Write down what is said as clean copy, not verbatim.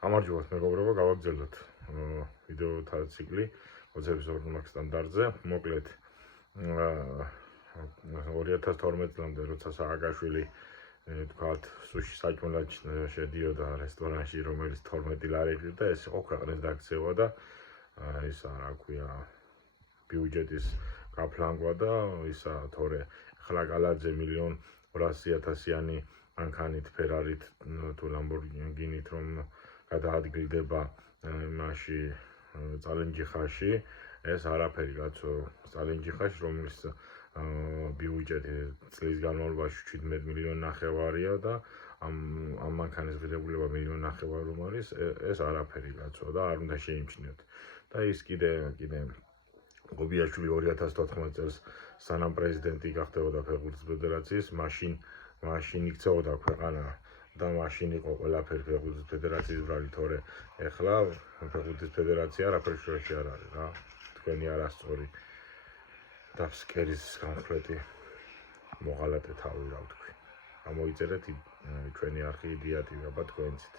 გამარჯობათ მეგობრებო, გავაგრძელებთ ვიდეოთა ციკლი 20 მაკ სტანდარტზე. მოკლედ 2012 წლამდე, როცა სააკაშვილი თქვათ, სუში საჭმელად შედიოდა რესტორანში, რომელიც 12 ლარი ყიდდა, ეს იყო ქვეყნის დაქცევა და ისა რა ქვია, ბიუჯეტის გაფლანგვა და ისა თორე ახლა გალაძე 1.8 მილიონიანი მანქანით, ფერარით თუ ლამბორგინით რომ გადაადგილდება იმაში წალენჯიხაში, ეს არაფერი კაცო, წალენჯიხაში, რომლის ბიუჯეტი წლის განმავლობაში 17 მილიონი ნახევარია და ამ მანქანის ღირებულება 1.5 მილიონი რომ არის, ეს არაფერი კაცო და არ უნდა შეიმჩნიოთ. და ის კიდე გობიაშვილი 2014 წელს სანამ პრეზიდენტი გახდებოდა ფეხბურთის ფედერაციის, მაშინ იქცეოდა ქვეყანა და მაშინ იყო ყველაფერი ფეხბურთის ფედერაციის ბრალი, თორე ეხლა ფეხბურთის ფედერაცია არაფერი შუაში არ არის რა. თქვენი არასწორი და ფსკერის გამხვრეტი მოღალატე თავი, რა ვთქვი. გამოიწერეთ ჩვენი არხი იდიატივი, აბა თქვენცით.